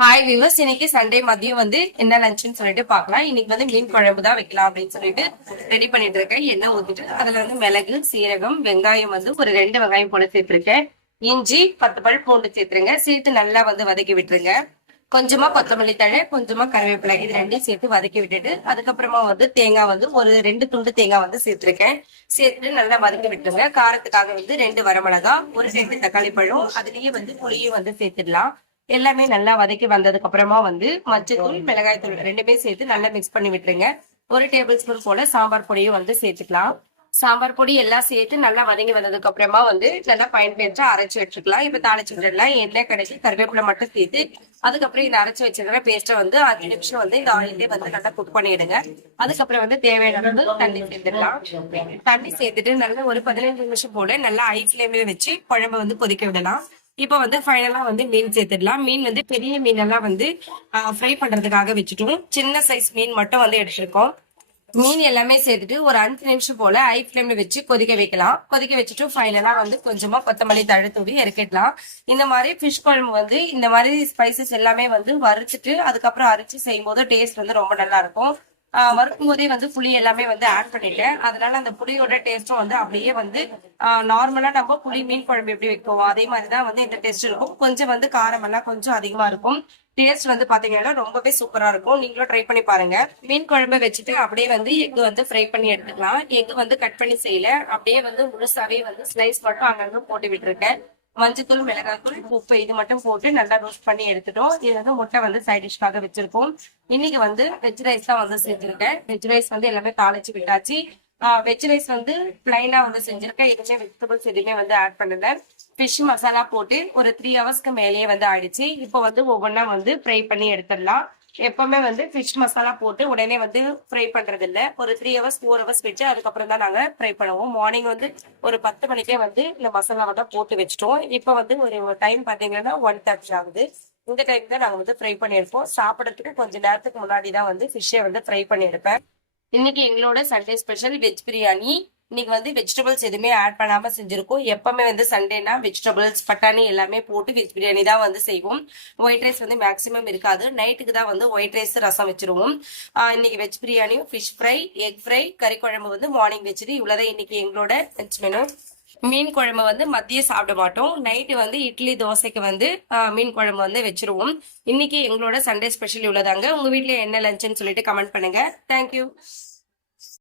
Hi viewers, இன்னைக்கு Sunday மதியம் வந்து என்ன லஞ்சுன்னு சொல்லிட்டு பார்க்கலாம். இன்னைக்கு வந்து மீன் குழம்பு தான் வைக்கலாம் அப்படின்னு சொல்லிட்டு ரெடி பண்ணிட்டு இருக்கேன். எண்ணெய் ஊத்திட்டு அதுல வந்து மிளகு, சீரகம், வெங்காயம் வந்து ஒரு 2 வெங்காயம் போல சேர்த்திருக்கேன். இஞ்சி 10 பல் பூண்டு சேர்த்துருங்க. சேர்த்து நல்லா வந்து வதக்கி விட்டுருங்க. கொஞ்சமா கொத்தமல்லி தழை, கொஞ்சமா கருவேப்பிலை, இது ரெண்டையும் சேர்த்து வதக்கி விட்டுட்டு அதுக்கப்புறமா வந்து தேங்காய் வந்து ஒரு 2 துண்டு தேங்காய் வந்து சேர்த்திருக்கேன். சேர்த்துட்டு நல்லா வதக்கி விட்டுருங்க. காரத்துக்காக வந்து 2 வரமிளகா, ஒரு 2 தக்காளி பழம், அதுலயே வந்து புளியும் வந்து சேர்த்துடலாம். எல்லாமே நல்லா வதக்கி வந்ததுக்கு அப்புறமா வந்து மஞ்சத்தூள், மிளகாய் தூள் ரெண்டுமே சேர்த்து நல்லா மிக்ஸ் பண்ணி விட்டுருங்க. ஒரு டேபிள் ஸ்பூன் போல சாம்பார் பொடியும் வந்து சேர்த்துக்கலாம். சாம்பார் பொடி எல்லாம் சேர்த்து நல்லா வதங்கி வந்ததுக்கு அப்புறமா வந்து நல்லா பயன்பெற்று அரைச்சு வச்சுக்கலாம். இப்ப தாளிச்சு விட்டுடலாம். எண்ணெய் கடைசி கருவேப்பிலை மட்டும் சேர்த்து அதுக்கப்புறம் இந்த அரைச்சு வச்சிருக்கிற பேஸ்ட்டை வந்து 5 நிமிஷம் வந்து இந்த ஆயிலே வந்து நல்லா குக் பண்ணிடுங்க. அதுக்கப்புறம் வந்து தேவையான தண்ணி சேர்த்துடலாம். தண்ணி சேர்த்துட்டு நல்லா ஒரு 15 நிமிஷம் போல நல்லா ஹை ஃபிளேம்ல வச்சு குழம்பு வந்து கொதிக்க விடலாம். இப்ப வந்து ஃபைனலா வந்து மீன் சேர்த்துடலாம். மீன் வந்து பெரிய மீன் எல்லாம் வந்து ஃப்ரை பண்றதுக்காக வச்சுட்டோம். சின்ன சைஸ் மீன் மட்டும் வந்து எடுத்திருக்கோம். மீன் எல்லாமே சேர்த்துட்டு ஒரு 5 நிமிஷம் போல ஹை ஃபிளேம்ல வச்சு கொதிக்க வைக்கலாம். கொதிக்க வச்சுட்டு ஃபைனலா வந்து கொஞ்சமா கொத்தமல்லி தழை தூவி இறக்கிடலாம். இந்த மாதிரி ஃபிஷ் குழம்பு வந்து இந்த மாதிரி ஸ்பைசஸ் எல்லாமே வந்து வறுத்துட்டு அதுக்கப்புறம் அரைச்சு செய்யும் போது டேஸ்ட் வந்து ரொம்ப நல்லா இருக்கும். வறுக்கும் போதே வந்து புளி எல்லாமே வந்து ஆட் பண்ணிட்டேன். அதனால அந்த புளியோட டேஸ்டும் வந்து அப்படியே வந்து நார்மலா நம்ம புளி மீன் குழம்பு எப்படி வைப்போம் அதே மாதிரிதான் வந்து இந்த டேஸ்ட் இருக்கும். கொஞ்சம் வந்து காரம் எல்லாம் கொஞ்சம் அதிகமா இருக்கும். டேஸ்ட் வந்து பாத்தீங்கன்னா ரொம்பவே சூப்பரா இருக்கும். நீங்களும் ட்ரை பண்ணி பாருங்க. மீன் குழம்பு வச்சுட்டு அப்படியே வந்து எக் வந்து ஃப்ரை பண்ணி எடுத்துக்கலாம். எக் வந்து கட் பண்ணி செய்யல, அப்படியே வந்து முழுசாவே வந்து ஸ்லைஸ் மட்டும் அங்கங்க போட்டு விட்டுருக்கேன். மஞ்சத்தூள், மிளகாய்த்தூள், உப்பு இது மட்டும் போட்டு நல்லா ரோஸ்ட் பண்ணி எடுத்துட்டோம். இது வந்து முட்டை வந்து சைட் டிஷ்காக வச்சிருக்கோம். இன்னைக்கு வந்து வெஜ் ரைஸ் தான் வந்து செஞ்சிருக்கேன். வெஜ் ரைஸ் வந்து எல்லாமே தாளிச்சு விட்டாச்சு. வெஜ் ரைஸ் வந்து பிளைனா வந்து செஞ்சிருக்கேன். எதுவுமே வெஜிடபிள்ஸ் எதுவுமே வந்து ஆட் பண்ணல. ஃபிஷ் மசாலா போட்டு ஒரு 3 ஹவர்ஸ்க்கு மேலேயே வந்து ஆயிடுச்சு. இப்போ வந்து ஒவ்வொன்றா வந்து ஃப்ரை பண்ணி எடுத்துடலாம். எப்பவுமே வந்து ஃபிஷ் மசாலா போட்டு உடனே வந்து ஃப்ரை பண்றது இல்ல. ஒரு 3 ஹவர்ஸ் 4 ஹவர்ஸ் வச்சு அதுக்கப்புறம் தான் நாங்க ஃப்ரை பண்ணுவோம். மார்னிங் வந்து ஒரு 10 மணிக்கே வந்து இந்த மசாலாவை தான் போட்டு வச்சிட்டோம். இப்போ வந்து ஒரு டைம் பாத்தீங்கன்னா 1:30 ஆகுது. இந்த டைம் தான் நாங்க வந்து ஃப்ரை பண்ணி எடுப்போம். சாப்பிடறதுக்கு கொஞ்ச நேரத்துக்கு முன்னாடி தான் வந்து ஃபிஷ்ஷை வந்து ஃப்ரை பண்ணி எடுப்பேன். இன்னைக்கு எங்களோட சண்டே ஸ்பெஷல் வெஜ் பிரியாணி. இன்னைக்கு வந்து வெஜிடபிள்ஸ் எதுவுமே ஆட் பண்ணாம செஞ்சிருக்கோம். எப்பவுமே வந்து சண்டேனா வெஜிடபிள்ஸ் பட்டாணி எல்லாமே போட்டு வெஜ் பிரியாணி தான் வந்து செய்வோம். ஒயிட் ரைஸ் வந்து மேக்சிமம் இருக்காது. நைட்டுக்கு தான் வந்து ஒயிட் ரைஸ் ரசம் வச்சிருவோம். இன்னைக்கு வெஜ் பிரியாணியும் ஃபிஷ் ஃப்ரை, எக் ஃப்ரை, கறி குழம்பு வந்து மார்னிங் வச்சுட்டு இவ்வளவுதான் இன்னைக்கு எங்களோட லஞ்ச் மெனு. மீன் குழம்பு வந்து மதியம் சாப்பிட மாட்டோம். நைட்டு வந்து இட்லி தோசைக்கு வந்து மீன் குழம்பு வந்து வச்சிருவோம். இன்னைக்கு எங்களோட சண்டே ஸ்பெஷல் இவ்வளவுதாங்க. உங்க வீட்ல என்ன லஞ்சுன்னு சொல்லிட்டு கமெண்ட் பண்ணுங்க. தேங்க்யூ.